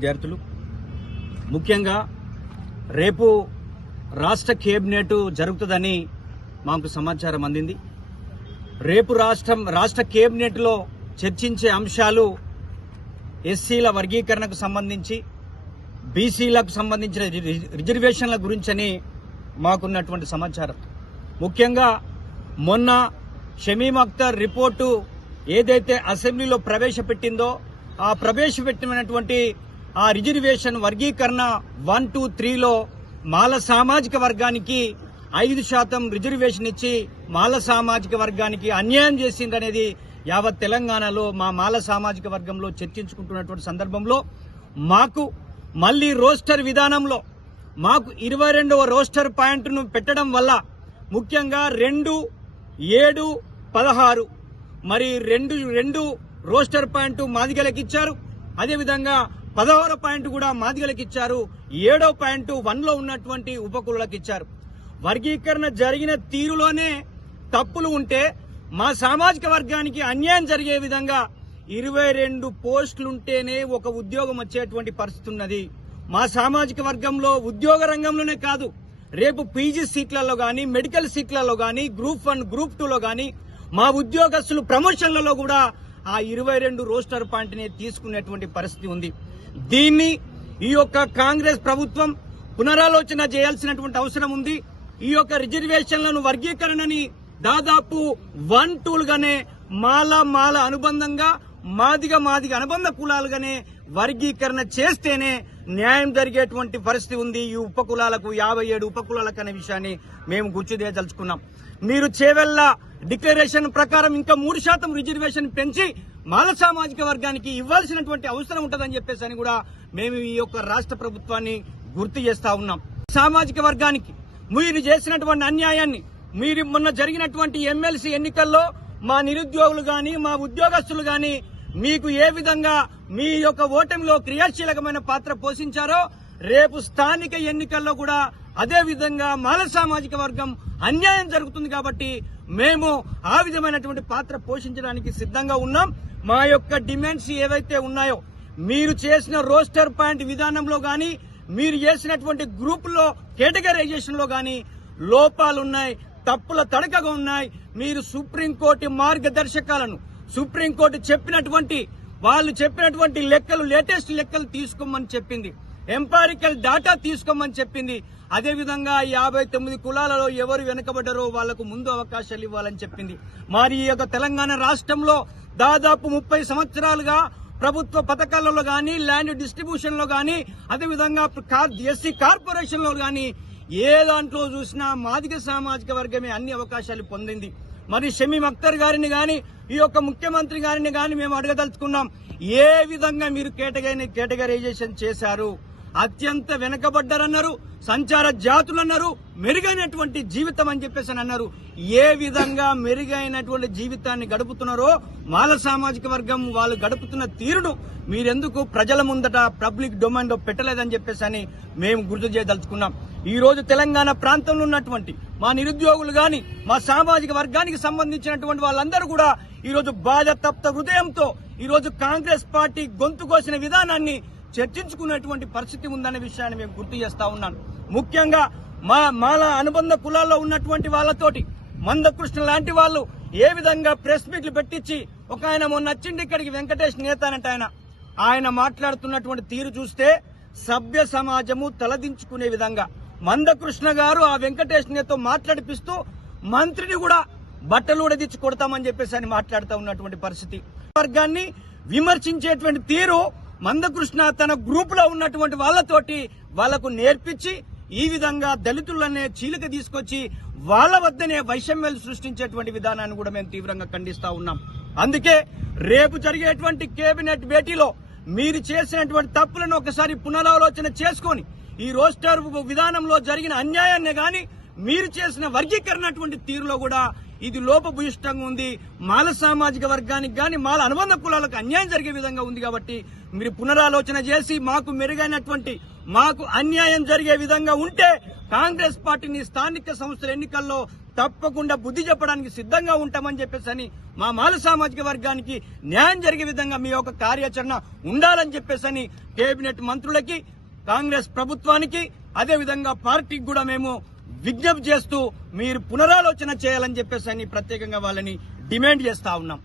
విద్యార్థులు. ముఖ్యంగా రేపు రాష్ట్ర కేబినెట్ జరుగుతుందని మాకు సమాచారం అందింది. రేపు రాష్ట్రం రాష్ట్ర కేబినెట్లో చర్చించే అంశాలు ఎస్సీల వర్గీకరణకు సంబంధించి బీసీలకు సంబంధించిన రి- రిజర్వేషన్ల గురించని మాకున్నటువంటి సమాచారం. ముఖ్యంగా మొన్న షమీమ్ అఖ్తర్ రిపోర్టు ఏదైతే అసెంబ్లీలో ప్రవేశపెట్టిందో ఆ ప్రవేశపెట్టినటువంటి ఆ రిజర్వేషన్ వర్గీకరణ వన్ టూ త్రీలో మాల సామాజిక వర్గానికి ఐదు శాతం రిజర్వేషన్ ఇచ్చి మాల సామాజిక వర్గానికి అన్యాయం చేసిందనేది యావత్ తెలంగాణలో మా మాల సామాజిక వర్గంలో చర్చించుకుంటున్నటువంటి సందర్భంలో మాకు మళ్ళీ రోస్టర్ విధానంలో మాకు ఇరవై రెండవ రోస్టర్ పాయింట్ను పెట్టడం వల్ల ముఖ్యంగా రెండు ఏడు పదహారు మరి రెండు రెండు రోస్టర్ పాయింట్ మాదిగలకు ఇచ్చారు అదేవిధంగా పదహారో పాయింట్ కూడా మాదిగలకు ఇచ్చారు. ఏడో పాయింట్ వన్లో ఉన్నటువంటి ఉపకులకు ఇచ్చారు. వర్గీకరణ జరిగిన తీరులోనే తప్పులు ఉంటే మా సామాజిక వర్గానికి అన్యాయం జరిగే విధంగా ఇరవై రెండు పోస్టులుంటేనే ఒక ఉద్యోగం వచ్చేటువంటి పరిస్థితి ఉన్నది. మా సామాజిక వర్గంలో ఉద్యోగ రంగంలోనే కాదు రేపు పీజీ సీట్లలో కానీ మెడికల్ సీట్లలో కానీ గ్రూప్ వన్ గ్రూప్ టూలో కానీ మా ఉద్యోగస్తులు ప్రమోషన్లలో కూడా ఆ ఇరవై రెండు రోస్టర్ పాయింట్ని తీసుకునేటువంటి పరిస్థితి ఉంది. దీన్ని ఈ యొక్క కాంగ్రెస్ ప్రభుత్వం పునరాలోచన చేయాల్సినటువంటి అవసరం ఉంది. ఈ యొక్క రిజర్వేషన్లను వర్గీకరణని దాదాపు వన్ టూలుగానే మాల మాల అనుబంధంగా మాదిగా మాదిగ అనుబంధ కులాలుగానే వర్గీకరణ చేస్తేనే న్యాయం జరిగేటువంటి పరిస్థితి ఉంది. ఈ ఉపకులాలకు యాభై ఏడు ఉపకులాలకు అనే విషయాన్ని మేము గుర్తుదేయదలుచుకున్నాం మీరు చేవెళ్ళ డిక్లరేషన్ ప్రకారం ఇంకా మూడు శాతం రిజర్వేషన్ పెంచి మాల సామాజిక వర్గానికి ఇవ్వాల్సినటువంటి అవసరం ఉంటుందని చెప్పేసి అని కూడా మేము ఈ యొక్క రాష్ట్ర ప్రభుత్వాన్ని గుర్తు చేస్తా ఉన్నాం. సామాజిక వర్గానికి మీరు చేసినటువంటి అన్యాయాన్ని మీరు మొన్న జరిగినటువంటి ఎమ్మెల్సీ ఎన్నికల్లో మా నిరుద్యోగులు గాని మా ఉద్యోగస్తులు గాని మీకు ఏ విధంగా మీ యొక్క ఓటమిలో క్రియాశీలకమైన పాత్ర పోషించారో రేపు స్థానిక ఎన్నికల్లో కూడా అదే విధంగా మాల సామాజిక వర్గం అన్యాయం జరుగుతుంది కాబట్టి మేము ఆ విధమైనటువంటి పాత్ర పోషించడానికి సిద్ధంగా ఉన్నాం. మా యొక్క డిమాండ్స్ ఏవైతే ఉన్నాయో మీరు చేసిన రోస్టర్ పాయింట్ విధానంలో గాని మీరు చేసినటువంటి గ్రూప్లో కేటగరైజేషన్లో గాని లోపాలున్నాయి తప్పుల తడకగా ఉన్నాయి. మీరు సుప్రీంకోర్టు మార్గదర్శకాలను సుప్రీంకోర్టు చెప్పినటువంటి వాళ్ళు చెప్పినటువంటి లెక్కలు లేటెస్ట్ లెక్కలు తీసుకోమని చెప్పింది. ఎంపారికల్ డాటా తీసుకోమని చెప్పింది. అదేవిధంగా యాభై తొమ్మిది కులాలలో ఎవరు వెనుకబడ్డారో వాళ్ళకు ముందు అవకాశాలు ఇవ్వాలని చెప్పింది. మరి ఈ యొక్క తెలంగాణ రాష్ట్రంలో దాదాపు ముప్పై సంవత్సరాలుగా ప్రభుత్వ పథకాలలో కానీ ల్యాండ్ డిస్ట్రిబ్యూషన్లో కానీ అదేవిధంగా ఎస్సీ కార్పొరేషన్లో కానీ ఏ దాంట్లో చూసినా మాదిగ సామాజిక వర్గమే అన్ని అవకాశాలు పొందింది. మరి షమీం అఖ్తర్ గారిని కానీ ఈ యొక్క ముఖ్యమంత్రి గారిని కానీ మేము అడగదలుచుకున్నాం. ఏ విధంగా మీరు కేటగరీ కేటగరైజేషన్ చేశారు? అత్యంత వెనకబడ్డారన్నారు సంచార జాతులు అన్నారు మెరుగైనటువంటి జీవితం అని చెప్పేసి అని అన్నారు. ఏ విధంగా మెరుగైనటువంటి జీవితాన్ని గడుపుతున్నారో మాల సామాజిక వర్గం వాళ్ళు గడుపుతున్న తీరును మీరెందుకు ప్రజల ముందట పబ్లిక్ డొమైన్లో పెట్టలేదని చెప్పేసి అని మేము గుర్తు చేయదలుచుకున్నాం. ఈ రోజు తెలంగాణ ప్రాంతంలో ఉన్నటువంటి మా నిరుద్యోగులు గాని మా సామాజిక వర్గానికి సంబంధించినటువంటి వాళ్ళందరూ కూడా ఈరోజు బాధ తప్త హృదయంతో ఈరోజు కాంగ్రెస్ పార్టీ గొంతు కోసిన విధానాన్ని చర్చించుకున్నటువంటి పరిస్థితి ఉందనే విషయాన్ని మేము గుర్తు చేస్తా ఉన్నాను. ముఖ్యంగా మా మాల అనుబంధ కులాల్లో ఉన్నటువంటి వాళ్ళతోటి మందకృష్ణ లాంటి వాళ్ళు ఏ విధంగా ప్రెస్ మీట్లు పెట్టించి ఒక ఆయన మొన్న వచ్చిండి ఇక్కడికి వెంకటేష్ నేత అనంట ఆయన ఆయన మాట్లాడుతున్నటువంటి తీరు చూస్తే సభ్య సమాజము తలదించుకునే విధంగా మందకృష్ణ గారు ఆ వెంకటేష్ నేతో మాట్లాడిపిస్తూ మంత్రిని కూడా బట్టలు ఉడదిచ్చి కొడతామని చెప్పేసి అని మాట్లాడుతూ ఉన్నటువంటి పరిస్థితి. వర్గాన్ని విమర్శించేటువంటి తీరు మందకృష్ణ తన గ్రూప్లో ఉన్నటువంటి వాళ్ళతోటి వాళ్ళకు నేర్పించి ఈ విధంగా దళితులనే చీలిక తీసుకొచ్చి వాళ్ళ వద్దనే వైషమ్యాలు సృష్టించేటువంటి విధానాన్ని కూడా మేము తీవ్రంగా ఖండిస్తా ఉన్నాం. అందుకే రేపు జరిగేటువంటి కేబినెట్ భేటీలో మీరు చేసినటువంటి తప్పులను ఒకసారి పునరాలోచన చేసుకొని ఈ రోస్టర్ విధానంలో జరిగిన అన్యాయాన్ని గాని మీరు చేసిన వర్గీకరణ అటువంటి తీరులో కూడా ఇది లోపభూయిష్టంగా ఉంది. మాల సామాజిక వర్గానికి కానీ మాల అనుబంధ కులాలకు అన్యాయం జరిగే విధంగా ఉంది కాబట్టి మీరు పునరాలోచన చేసి మాకు మెరుగైనటువంటి మాకు అన్యాయం జరిగే విధంగా ఉంటే కాంగ్రెస్ పార్టీని స్థానిక సంస్థల ఎన్నికల్లో తప్పకుండా బుద్ధి చెప్పడానికి సిద్ధంగా ఉంటామని చెప్పేసి అని మా మాల సామాజిక వర్గానికి న్యాయం జరిగే విధంగా మీ యొక్క కార్యాచరణ ఉండాలని చెప్పేసి కేబినెట్ మంత్రులకి కాంగ్రెస్ ప్రభుత్వానికి అదేవిధంగా పార్టీకి కూడా మేము విజ్ఞప్తి చేస్తూ మీరు పునరాలోచన చేయాలని చెప్పేసి ప్రత్యేకంగా వాళ్ళని డిమాండ్ చేస్తా ఉన్నాం.